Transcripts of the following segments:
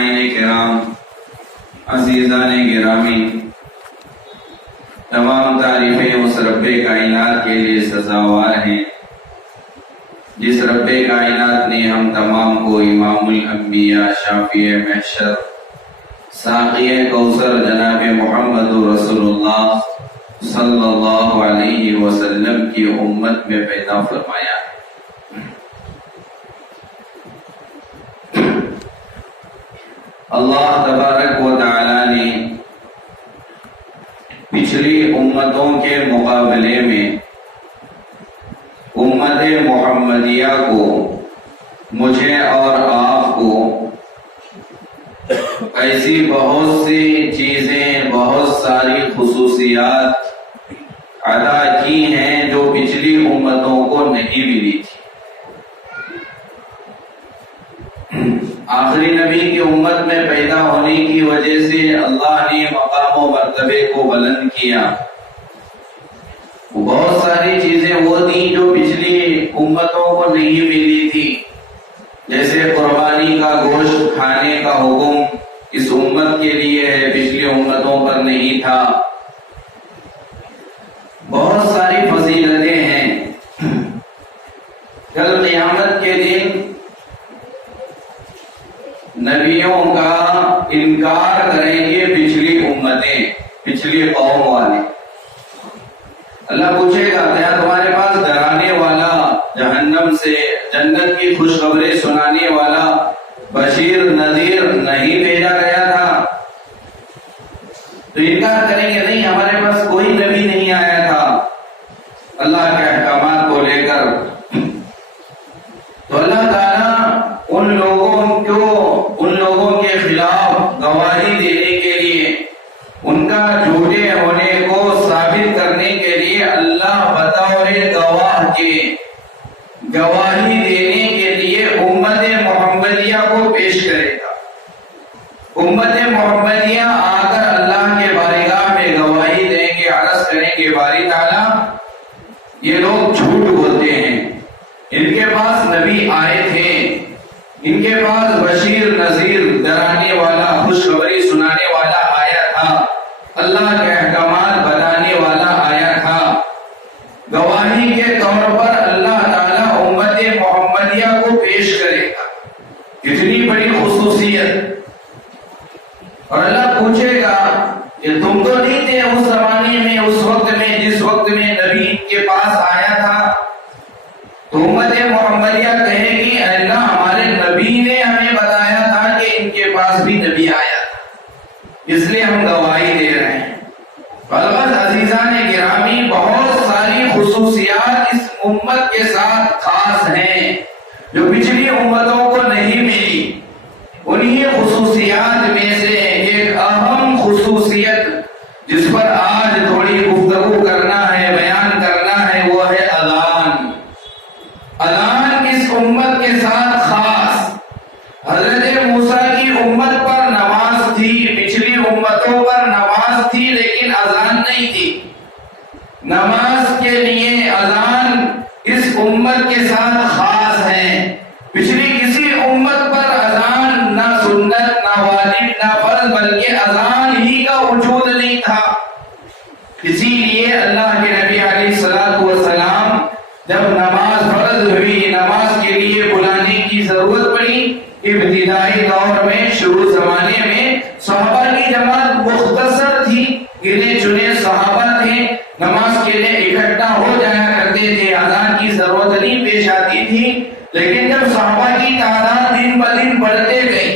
سامعین کرام، عزیزان گرامی، تمام تعریفیں اس رب کائنات کے لیے سزاوار ہیں جس رب کائنات نے ہم تمام کو امام الانبیاء، شافع محشر، ساقی کوثر جناب محمد رسول اللہ صلی اللہ علیہ وسلم کی امت میں پیدا فرمایا۔ اللہ تبارک و تعالی نے پچھلی امتوں کے مقابلے میں امت محمدیہ کو، مجھے اور آپ کو ایسی بہت سی چیزیں، بہت ساری خصوصیات عطا کی ہیں جو پچھلی امتوں کو نہیں ملی تھی۔ آخری نبی کی امت میں پیدا ہونے کی وجہ سے اللہ نے مقام و مرتبے کو بلند کیا۔ بہت ساری چیزیں وہ تھیں جو پچھلی امتوں کو نہیں ملی تھی، جیسے قربانی کا گوشت کھانے کا حکم اس امت کے لیے ہے، پچھلی امتوں پر نہیں تھا۔ بہت ساری فضیلتیں ہیں۔ کل قیامت کے دن نبیوں کا انکار کریں گے پچھلی امتیں، پچھلی قوم والے۔ اللہ پوچھے گا کیا تمہارے پاس ڈرانے والا، جہنم سے جنت کی خوشخبری سنانے والا بشیر نذیر نہیں بھیجا گیا تھا؟ تو انکار کریں گے نہیں، ہمارے پاس کوئی نبی نہیں آیا تھا اللہ کے احکامات کو لے کر۔ تو اللہ تعالیٰ ان لوگوں کے خلاف گواہی دینے کے لیے، ان کا جھوٹے ہونے کو ثابت کرنے کے لیے اللہ بطور گواہ کے گواہی دینے کے لیے امت محمدیہ کو پیش کرے گا۔ امت محمدیہ آ کر اللہ کے بارگاہ میں گواہی دیں گے، عرض کریں گے باری تعالیٰ یہ لوگ جھوٹ بولتے ہیں، ان کے پاس نبی آئے تھے، ان کے پاس بشیر نذیر ڈرانے والا، خوشخبری سنانے والا آیا تھا، اللہ کے احکامات بتانے والا آیا تھا۔ گواہی کے طور پر اللہ تعالیٰ امت محمدیہ کو پیش کرے گا۔ کتنی بڑی خصوصیت! اور اللہ پوچھے گا کہ تم تو نہیں تھے اس زمانے میں، اس وقت میں جس وقت میں نبی ان کے پاس آیا تھا؟ تو امت محمدیہ کہے گی اے اللہ ہمارے نبی نے ہمیں بتایا تھا کہ ان کے پاس بھی نبی آیا تھا، اس لیے ہم گواہی دے رہے ہیں۔ البتہ عزیزان گرامی، بہت ساری خصوصیات اس امت کے ساتھ خاص ہیں جو پچھلی امتوں کو نہیں ملی۔ انہی خصوصیات میں سے ایک اہم خصوصیت جس پر آج تھوڑی گفتگو کرنا ہے، بیان کرنا ہے، وہ ہے اذان۔ اذان اس امت کے ساتھ خاص۔ حضرت موسیٰ کی امت پر نماز تھی، پچھلی امتوں پر نماز تھی، لیکن اذان نہیں تھی۔ نماز کے لیے اذان اس امت کے ساتھ خاص ہے۔ پچھلی کسی امت پر اذان نہ سنت، نہ واجب، نہ فرض، بلکہ اذان ہی کا وجود نہیں تھا۔ اسی لیے اللہ کے نبی علیہ الصلوۃ والسلام جب نماز فرض ہوئی، نماز کے لیے بلانے کی ضرورت پڑی، ابتدائی دور میں، شروع زمانے میں صحابہ کی جماعت مختصر تھی، گنے چنے صحابہ تھے، نماز کے لیے اکٹھا ہو جایا کرتے تھے، اذان کی ضرورت نہیں پیش آتی تھی۔ لیکن جب صحابہ کی تعداد دن بدن بڑھتے گئی،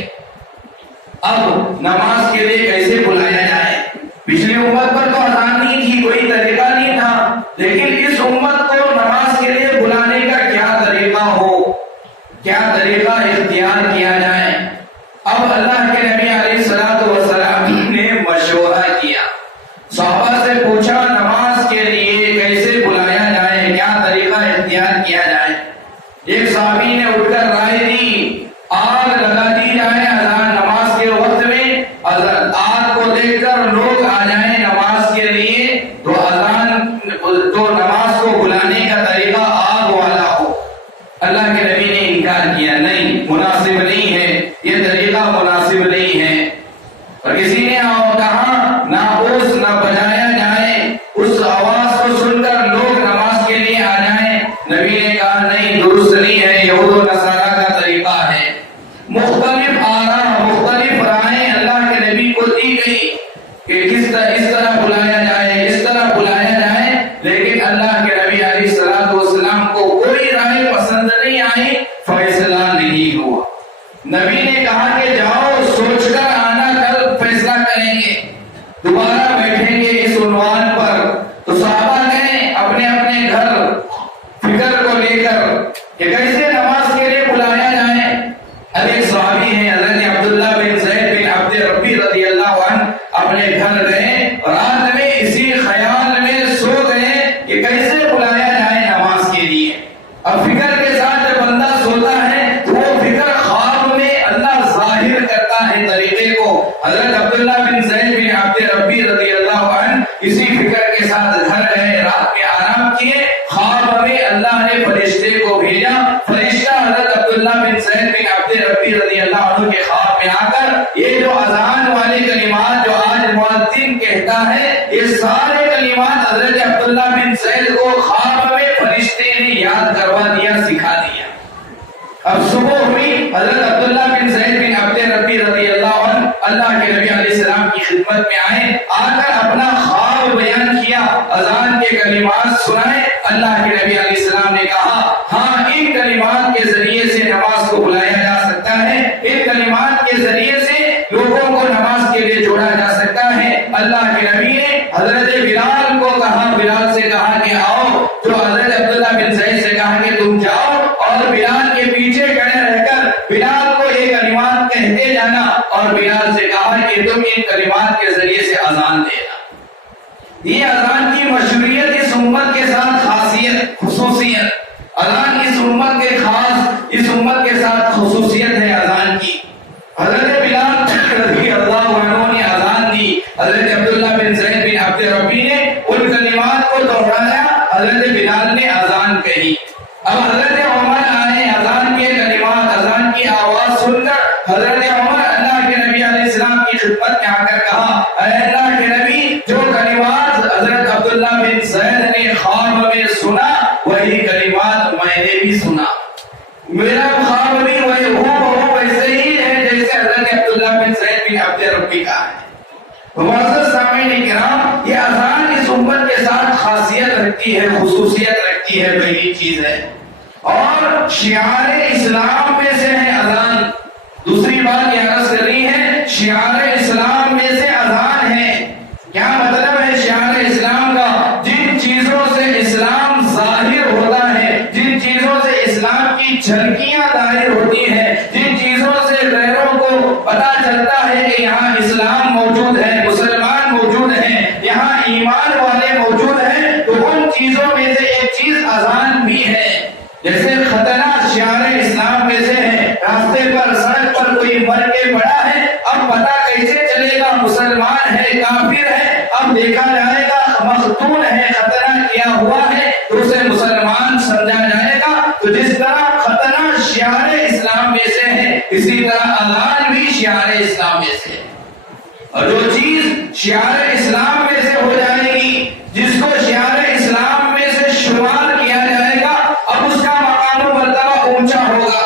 اب نماز کے لیے کیسے بلایا جائے؟ پچھلی امت پر تو اذان نہیں تھی، کوئی طریقہ نہیں تھا، لیکن اس امت کو نماز کے لیے بلانے کا کیا طریقہ ہو، کیا طریقہ اختیار کیا جائے؟ اب اللہ کے نبی علیہ الصلوۃ والسلام نے مشورہ کیا، صحابہ سے پوچھا نماز کے لیے کیسے بلایا جائے، کیا طریقہ اختیار کیا جائے؟ ایک صحابی نے اٹھ کر رائے دی، آگ لگا دی جائے اذان نماز کے وقت میں، مناسب نہیں ہے۔ اور کسی نے کہا نہ اوس نہ بجایا جائے، اس آواز کو سن کر لوگ نماز کے لیے آ جائیں۔ نبی نے کہا نہیں، درست نہیں ہے، یہود و نصارہ کا طریقہ ہے۔ مختلف آراء، مختلف رائے اللہ کے نبی کو دی گئی کہ اس طرح بلایا جائے، اس طرح بلایا جائے، لیکن اللہ کے نبی علیہ الصلوۃ والسلام کو کوئی رائے پسند نہیں آئی، فیصلہ نہیں ہوا۔ نبی نے کہا کہ جاؤ سوچ کر آنا، کل فیصلہ کریں گے، دوبارہ بیٹھیں گے اس عنوان پر۔ تو صحابہ گئے اپنے اپنے گھر فکر کو لے کر کہ کیسے نماز کے لیے بلایا جائے۔ اب ایک صحابی ہیں حضرت عبداللہ بن زید بن عبد ربی رضی اللہ عنہ، اپنے گھر گئے، رات میں اسی خیال میں سو گئے کہ کیسے بلایا جائے نماز کے لیے۔ اب فکر کے ساتھ جب بندہ سوتا ہے تو وہ فکر خواب میں اللہ ظاہر کرتا ہے طریقے کو۔ حضرت عبداللہ بن زید بن عبد ربی رضی اللہ عنہ اسی فکر کے ساتھ گھر گئے، رات میں آرام کیے، خواب میں اللہ نے فرشتے کو بھیجا۔ فرشتہ حضرت عبداللہ بن زید بن عبد ربی رضی اللہ عنہ کے خواب میں آ کر یہ جو اذان والے کلمات جو آج مؤذن کہتا ہے، یہ سارے کلمات حضرت عبداللہ بن زید کو خواب میں فرشتے نے یاد کروا دیا، سکھا دیا۔ اب صبح ہوئی، حضرت عبداللہ بن زید بن عبد ربی رضی اللہ عنہ اللہ کے نبی علیہ السلام کی خدمت میں آئے، آ کر اپنا خواب بیان کیا، اذان کے کلمات سنائے۔ اللہ کے نبی علیہ السلام نے کہا ہاں، ان کلمات کے ذریعے سے نماز کو بلایا جا سکتا ہے، ان کلمات کے ذریعے سے لوگوں کو نماز کے لیے جوڑا جا سکتا ہے۔ اللہ کے نبی نے حضرت بلال کو کہا، بلال سے کہا کہ آؤ، جو حضرت عبداللہ بن زید سے کہا کہ تم جاؤ اور بلال کے پیچھے کھڑے رہ کر بلال کو یہ کلمات کہتے جانا، اور بلال سے کہا کہ تم ان کلمات کے ذریعے سے اذان دینا۔ یہ اذان کی مشروعیت اس امت کے ساتھ خاصیت، خصوصیت، اذان اس امت کے خاص، اس امت کے ساتھ خصوصیت ہے اذان کی۔ حضرت بلال رضی اللہ عنہ نے اذان دی، حضرت عبداللہ بن زید بن عبد ربی نے ان کلمات کو دوہرایا، حضرت بلال نے اذان کہی۔ اب حضرت عمر آئے، اذان کے کلمات، اذان کی آواز سن کر حضرت عمر اللہ کے نبی علیہ السلام کی خدمت میں آ کر کہا اے اللہ کے نبی، جو کلمات حضرت عبداللہ بن زید نے خواب میں سنا وہی کلمات میں نے بھی سنا، میرا خواب بھی ویسے ہی ہے جیسے حضرت عبداللہ بن زید بن عبد ربی کا ہے۔ معزز سامعین کرام، یہ اذان اس امت کے ساتھ خاصیت رکھتی ہے، خصوصیت رکھتی ہے، پہلی چیز ہے، اور شعار اسلام میں سے ہے اذان۔ دوسری بات یہ عرض کرنی ہے، شعار اسلام میں سے اذان ہے۔ کیا مطلب ہے شعار اسلام کا؟ جن چیزوں سے اسلام ظاہر ہوتا ہے، جن چیزوں سے اسلام کی جھلکیاں ظاہر ہوتی ہیں، جن چیزوں سے غیروں کو پتا چلتا ہے کہ یہاں اسلام موجود ہے، مسلمان موجود ہیں، یہاں ایمان والے موجود ہیں، تو ان چیزوں میں سے ایک چیز اذان بھی ہے۔ جیسے ختنہ شعار اسلام میں سے ہے، راستے پر سڑک پر کوئی مر کے پڑا ہے، اب پتا کیسے چلے گا مسلمان ہے کافر ہے؟ اب دیکھا جائے گا مختون ہے، ختنہ کیا ہوا ہے، تو اسے مسلمان سمجھا جائے گا۔ تو جس طرح ختنہ شعار اسلام میں سے ہے، اسی طرح اذان بھی شعار اسلام میں سے ہے۔ اور جو چیز شعار اسلام میں سے ہو جائے گی، جس کو شعار اسلام میں سے شمار کیا جائے گا، اب اس کا مقام و مرتبہ اونچا ہوگا،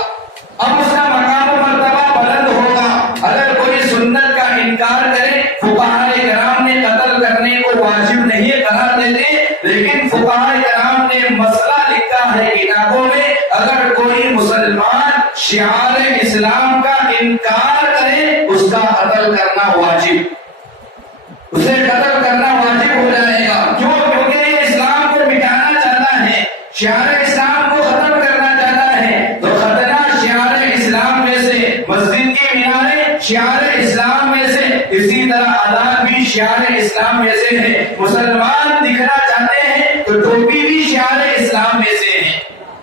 اب اس کا مقام و مرتبہ بلند ہوگا۔ اگر کوئی سنت کا انکار کرے، فقہاء کرام نے قتل کرنے کو واجب نہیں قرار دیتے، لیکن فقہاء کرام نے مسئلہ لکھا ہے کتابوں میں، اگر کوئی مسلمان شعار اسلام کا انکار کرے اس کا قتل کرنا واجب، اسے قتل کرنا واجب ہو جائے گا۔ کیوں؟ کیونکہ یہ اسلام کو مٹانا چاہتا ہے، شعار اسلام کو ختم کرنا چاہتا ہے۔ تو ختنہ شعار اسلام میں سے، مسجد کے مینارے شعار اسلام میں سے، اسی طرح اذان بھی شعار اسلام میں سے ہے۔ مسلمان دکھنا چاہتے ہیں تو ٹوپی بھی شعار اسلام میں سے ہے۔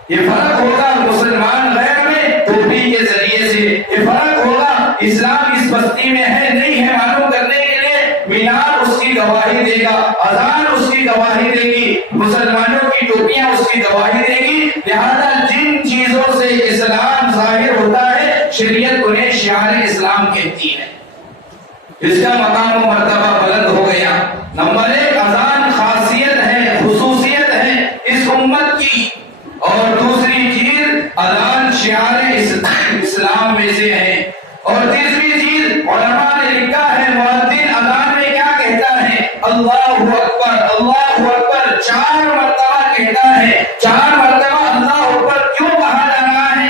یہ فرق ہوگا مسلمان غیر میں ٹوپی کے ذریعے سے، یہ فرق ہوگا اسلام اس بستی میں ہے نہیں ہے معلوم کرنے کے لیے مینار اس کی گواہی دے گا، اذان اس کی گواہی دے گی، مسلمانوں کی ٹوپیاں اس کی گواہی دے گی۔ لہذا جن چیزوں سے اسلام ظاہر ہوتا ہے شریعت انہیں شعار اسلام کہتی ہے، اس کا مقام و مرتبہ بلند ہو گیا۔ نمبر 1، اذان خاصیت ہے، خصوصیت ہے اس امت کی، اور دوسری چیز اذان شعار اسلام میں سے ہے، اور تیسری چیز علماء نے لکھا ہے مؤذن اذان میں کیا کہتا ہے؟ اللہ اکبر، اللہ اکبر 4 مرتبہ کہتا ہے۔ 4 مرتبہ اللہ اکبر کیوں کہا جا رہا ہے؟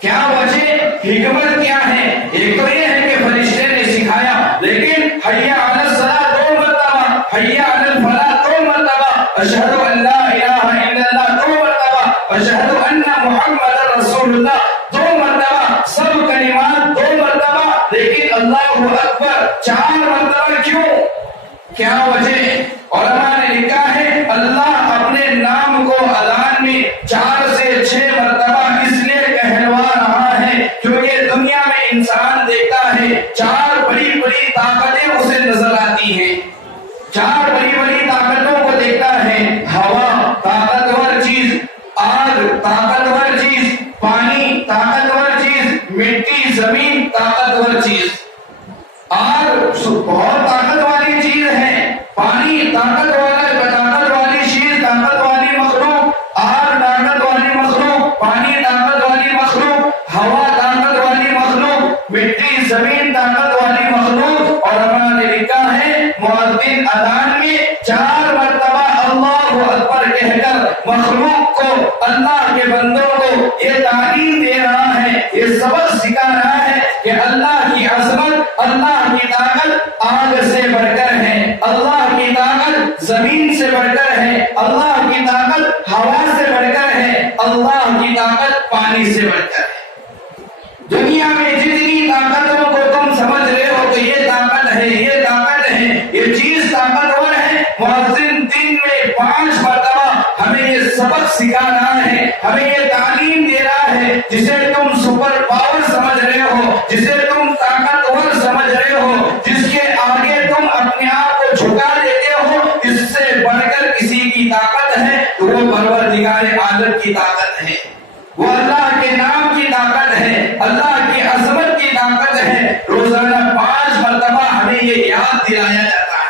کیا وجہ، حکمت کیا ہے؟ ایک تو یہ ہے کہ فرشتے نے سکھایا، لیکن حی علی الصلاۃ 2 مرتبہ، حی علی الفلاح 2 مرتبہ، اشہد ان لا الہ الا اللہ 2 مرتبہ، اشہد ان محمد رسول اللہ 2 مرتبہ، سب کلمات 2 مرتبہ، لیکن اللہ اکبر 4 مرتبہ کیوں؟ کیا وجہ؟ علماء نے لکھا ہے اللہ اپنے نام کو اذان میں 4 سے 6 مرتبہ اس لیے کہلوا رہا ہے کیونکہ دنیا میں انسان دیکھتا ہے 4 بڑی بڑی طاقتیں اسے نظر آتی ہیں، 4 بڑی بڑی طاقتوں کو دیکھتا ہے، ہوا طاقتور چیز، آگ طاقتور چیز، پانی طاقتور چیز، مٹی زمین طاقتور چیز۔ آگ بہت طاقت والی چیز ہے، پانی طاقت والی چیز، طاقت والی مخلوق، آگ طاقت والی مخلوق، پانی طاقت والی مخلوق، ہوا طاقت والی مخلوق، مٹی زمین طاقت والی مخلوق، اور ہمارا نے لکھا ہے مؤذن اذان میں 4 مرتبہ اللہ اکبر کہہ کر مخلوق کو، اللہ کے بندوں کو یہ تعلیم دے رہا ہے، یہ سبق سکھا رہا ہے کہ اللہ کی عظمت، اللہ کی طاقت آگ سے بڑھ کر ہے، اللہ کی طاقت زمین سے بڑھ کر ہے، اللہ کی طاقت ہوا سے بڑھ کر ہے، اللہ کی طاقت پانی سے بڑھ کر ہے۔ دنیا میں جتنی طاقتوں کو تم سمجھ رہے ہو کہ یہ طاقت ہے، یہ طاقت ہے، یہ چیز طاقتور ہے، مؤذن دن میں 5 مرتبہ ہمیں یہ سبق سکھا رہا ہے، ہمیں یہ تعلیم دے رہا ہے، جسے تم سپر پاور سمجھ رہے ہو، جسے تم طاقتور سمجھ رہے ہو، جس کے آگے تم اپنے آپ کو جھکا دیتے ہو، اس سے بڑھ کر کسی کی طاقت ہے تو وہ پروردگار عالم کی طاقت ہے، وہ اللہ کے نام کی طاقت ہے، اللہ کی عظمت کی طاقت ہے۔ روزانہ 5 مرتبہ ہمیں یہ یاد دلایا جاتا ہے۔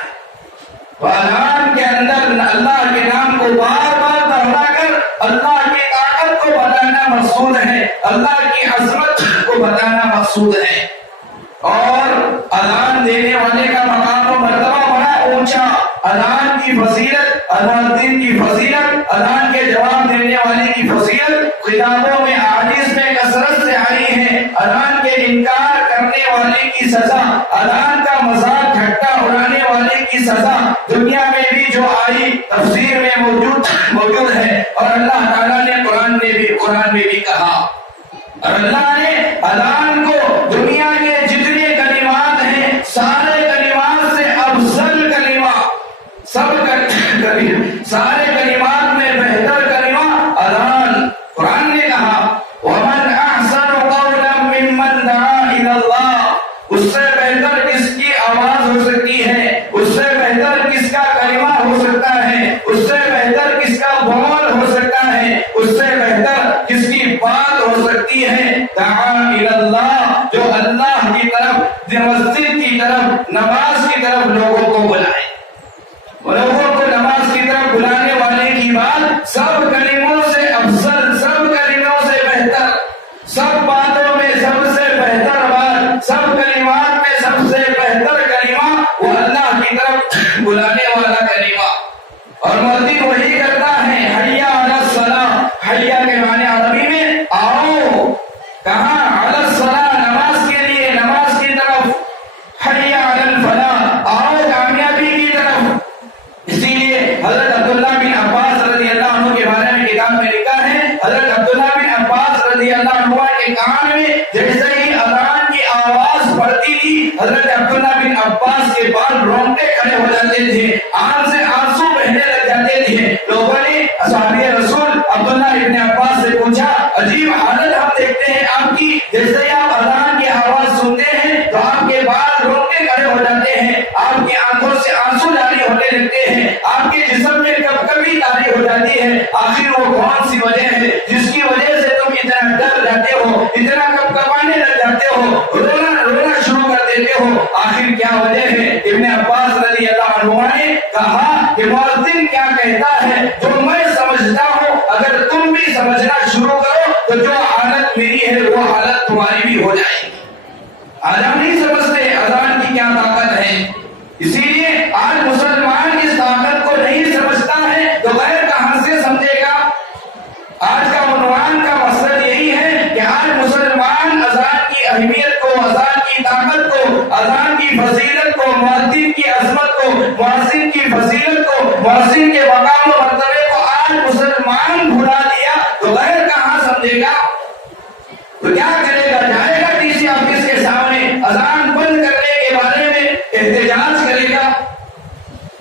اذان کے اندر اللہ کے نام کو بار بار دہرا کر اللہ کی طاقت کو بتانا مقصود ہے، اللہ کی عظمت کو بتانا مقصود ہے، اور اذان دینے والے کا مقام و مرتبہ بڑا اونچا، اذان کی فضیلت، مؤذن کی فضیلت، اذان کے جواب دینے والے کی فضیلت کتابوں میں احادیث میں کثرت سے آئی ہے۔ اذان کے انکار کرنے والے کی سزا، اذان کا مذاق ٹھٹا اڑانے والے کی سزا دنیا میں بھی جو آئی تفسیر میں موجود ہے، اور اللہ تعالیٰ نے قرآن میں بھی کہا، اور اللہ نے اذان کو دنیا کے جتنے کلمات ہیں سارے کلمات سے افضل کلمہ، سارے کلمات میں بہتر کلمہ اذان، قرآن نے کہا وَمَنْ أَحْسَنُ قَوْلًا مِّمَّنْ دَعَا إِلَى اللَّهِ، اس سے بہتر کس کی آواز ہو سکتی ہے، اس سے بہتر کس کا کلمہ ہو سکتا ہے، اس سے بہتر کس کا بول ہو سکتا ہے، اس سے بہتر کس کی بات ہو سکتی ہے، دعا الی اللہ، جو اللہ کی طرف، مسجد کی طرف، نماز کی طرف لوگوں کو بلائے، لوگوں کو نماز کی طرف بلانے والے کی بات سب کلموں سے افضل، سب کلموں سے بہتر، سب باتوں میں سب سے بہتر بات، سب کلمات میں سب سے بہتر کلمہ وہ اللہ کی طرف بلانے والا کلمہ، اور مؤذن وہی کرتا ہے، حی علی الصلاۃ، حی کے معنی عربی میں آؤ، کہاں؟ علی الصلاۃ، نماز کے لیے، نماز کی طرف، حی علی الفلاح، آؤ کامیابی کی طرف۔ اسی لیے حضرت عبداللہ بن عباس رضی اللہ عنہ کے بارے میں کتاب میں لکھا ہے، حضرت عبداللہ بن عباس رضی اللہ عنہ کے کان میں جیسے ہی اذان کی آواز پڑتی تھی، حضرت عبداللہ بن عباس کے بال رونگٹے کھڑے ہو جاتے تھے، آنکھ سے آنسو بہنے لگ جاتے تھے۔ لوگوں نے صحابی رسول عبداللہ ابن عباس سے پوچھا، عجیب حالت ہم دیکھتے ہیں آپ کی، جیسے ہی آپ اذان کی آواز سنتے ہیں تو آپ کے بال رونگٹے کھڑے ہو جاتے ہیں، آپ کی آنکھوں سے آنسو جاری ہونے لگتے ہیں، آپ کے جسم میں کبھی تاری ہو جاتی ہے، آخر وہ کون سی وجہ ہے جس کی وجہ سے تم اتنا ڈر جاتے ہو, اتنا کپکپانے لگ جاتے ہو, رونا شروع کر دیتے ہو, آخر کیا وجہ ہے؟ ابن عباس رضی اللہ عنہ نے کہا کہ مؤذن کیا کہتا ہے جو میں سمجھتا ہوں اگر تم بھی سمجھنا شروع کرو تو جو حالت میری ہے وہ حالت تمہاری بھی ہو جائے گی. آج ہم نہیں سمجھتے اذان کی کیا طاقت ہے, اسی لیے آج مسلمان اس طاقت کو نہیں سمجھتا ہے تو غیر کہاں سے سمجھے گا. آج کا عنوان کا مقصد یہی ہے کہ آج مسلمان اذان کی اہمیت کو, اذان کی طاقت کو, اذان کی فضیلت کو, مؤذن کی عظمت کو, مؤذن کی فضیلت کو, مؤذن کے مقام و مرتبے کو آج مسلمان بھلا دیا تو غیر کہاں سمجھے گا. تو کیا کرے گا؟ جائے گا ڈی سی آفس کے سامنے اذان بند کرنے کے بارے میں احتجاج کرے گا.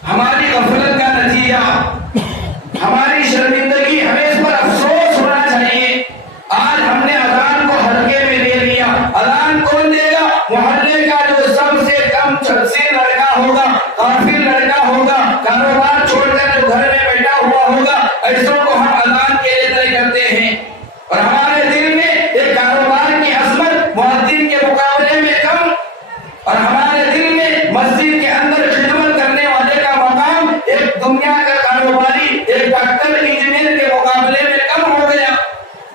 ہماری غفلت کا نتیجہ, ہماری شرمندگی, ہمیں اس پر افسوس ہونا چاہیے. آج ہم نے اذان کو ہلکے میں لے لیا. اذان کون دے گا؟ محلے کا جو سب سے کم چلسین لڑکا ہوگا, غافل لڑکا ہوگا, کاروبار چھوڑ کر جو گھر میں بیٹھا ہوا ہوگا, ایسوں کو ہم اذان کے لیے طے کرتے ہیں. اور ہمارے دل میں ایک کاروبار کی عظمت مؤذن کے مقابلے میں کم, اور ہمارے دل میں مسجد کے اندر خدمت کرنے والے کا مقام ایک دنیا کا کاروباری, ایک ڈاکٹر, انجینئر کے مقابلے میں کم ہو گیا.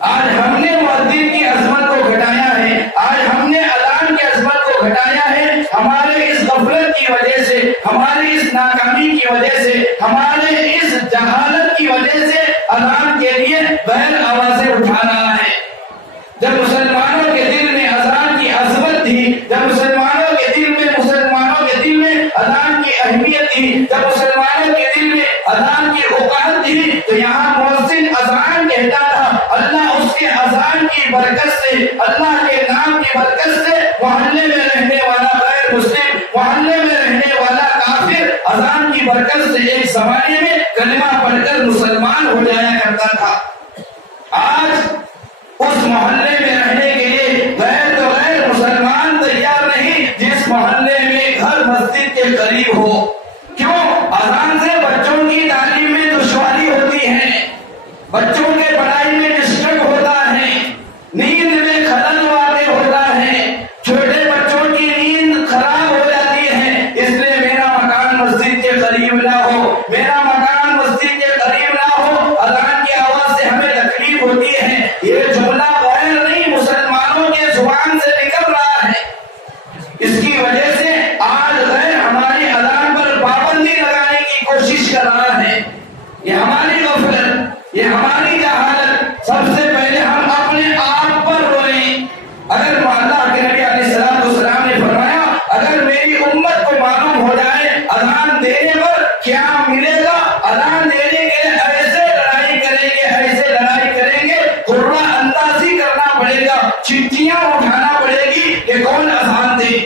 آج ہم نے مؤذن کی عظمت کو گھٹایا ہے, آج ہم نے اذان کی عظمت کو گھٹایا ہے. ہمارے اس غفلت کی وجہ سے, ہماری اس ناکامی کی وجہ سے, ہمارے اس جہالت کی وجہ سے اذان کے لیے غیر آوازیں اٹھا رہا ہے. جب مسلمانوں کے دل میں اذان کی عظمت تھی, جب مسلمانوں کے دل میں اذان کی اہمیت تھی, جب مسلمانوں کے دل میں اذان کی اوقات تھی, تو یہاں مؤذن اذان کہتا تھا, اللہ اس کے اذان کی برکت سے, اللہ کے نام کی برکت سے محلے میں رہنے والا غیر مسلم, محلے میں رہنے والا کافر اذان کی برکت سے ایک زمانے میں کلمہ پڑھ کر مسلمان ہو جایا کرتا تھا. آج اس محلے میں رہنے کے لیے غیر مسلمان تیار نہیں جس محلے میں گھر مسجد کے قریب ہو. کیوں؟ اذان سے بچوں کی تعلیم میں دشواری ہوتی ہے, بچوں کے پڑھائی میں ڈسٹرب ہوتا ہے, نیند میں خلل واقع ہوتا ہے, چھوٹے بچوں کی نیند خراب ہو جاتی ہے. اس لیے میرا مکان مسجد کے قریب نہ ہو, میرا مکان مسجد کے قریب نہ ہو, اذان کی آواز سے ہمیں تکلیف ہوتی ہے. یہ جملہ غیر نہیں, مسلمانوں کے زبان سے نکل رہا ہے. اس کی وجہ سے آج غیر ہماری اذان پر پابندی لگانے کی کوشش کر رہا ہے. یہ ہماری غفلت, یہ ہماری جہالت. سب سے پہلے ہم اپنے آپ پر روئیں. اگر اللہ کے نبی علیہ السلام نے فرمایا, اگر میری امت کو معلوم ہو جائے اذان دینے پر کیا ملے گا, اذان دینے کے لیے ایسے لڑائی کریں گے, قربہ اندازی کرنا پڑے گا, چٹھیاں اٹھانا پڑے گی کہ کون اذان دے.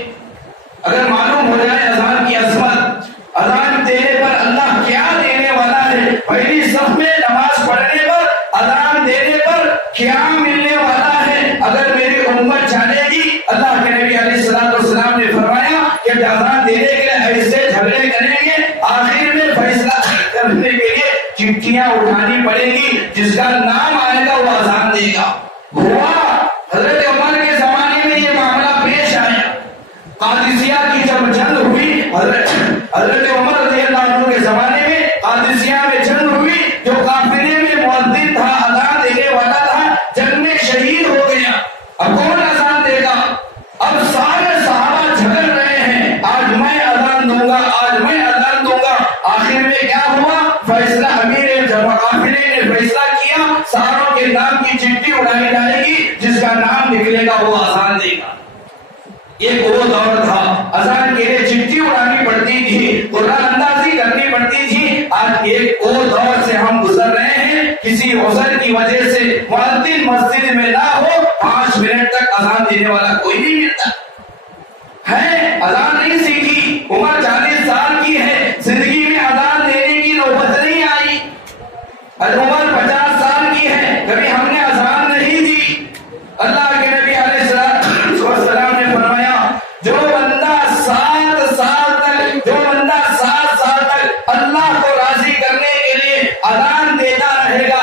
اگر معلوم ہو جائے اذان کی عظمت, اذان دینے پر اللہ کیا دینے والا ہے, پہلی صف میں نماز پڑھنے پر, اذان دینے پر کیا ملنے والا ہے, اگر میری امت جانے گی. اللہ کے نبی علیہ السلام نے فرمایا کہ اذان دینے کے لیے ایسے جھگڑے کریں گے, آخر میں فیصلہ کرنے کے لیے چٹھیاں اٹھانی پڑے گی, جس کا نام آئے گا وہ اذان دے گا. ہوا حضرت عمر کے زمانے میں یہ معاملہ پیش آیا. قادسیہ کی جب جنگ ہوئی, حضرت عمر رضی اللہ عنہ کے زمانے میں قادسیہ میں جنگ ہوئی, جو قافلے میں مؤذن تھا, اذان دینے والا تھا, جنگ میں شہید ہو گیا. اب کون اذان دے گا؟ اب سارے صحابہ جھگڑ رہے ہیں, آج میں اذان دوں گا, آج میں اذان دوں گا. آخر میں کیا ہوا؟ فیصلہ امیر قافلے نے فیصلہ کیا, ساروں کے نام کی چٹھی اڑائی جائے گی, جس کا نام نکلے گا وہ اذان دے گا. ایک وہ دور تھا, اذان کے لیے چٹھی اڑانی پڑتی تھی, قرآن اندازی کرنی پڑتی تھی. آج ایک اور دور سے ہم گزر رہے ہیں, کسی عذر کی وجہ سے مؤذن مسجد میں نہ ہو, 5 منٹ تک اذان دینے والا کوئی نہیں ملتا ہے. اذان نہیں سیکھی, عمر 40 سال کی ہے, زندگی میں اذان دینے کی نوبت نہیں آئی. عمر 50 سال کی ہے, کبھی ہم نے اذان نہیں دی. اللہ کے نبی علیہ السلام نے فرمایا, جو بندہ 7 سال تک اللہ کو راضی کرنے کے لیے اذان دیتا رہے گا,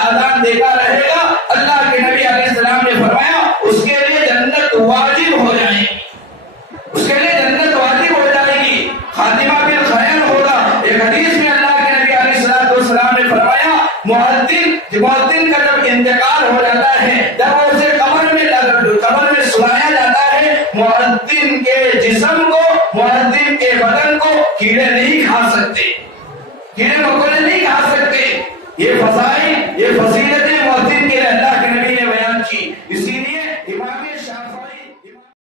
اللہ کے نبی علیہ السلام نے مؤذن کا جب انتقال ہو جاتا ہے، جب اسے قبر میں سلایا جاتا ہے، مؤذن کے جسم کو، مؤذن کے بدن کو کیڑے نہیں کھا سکتے، کیڑے مکوڑے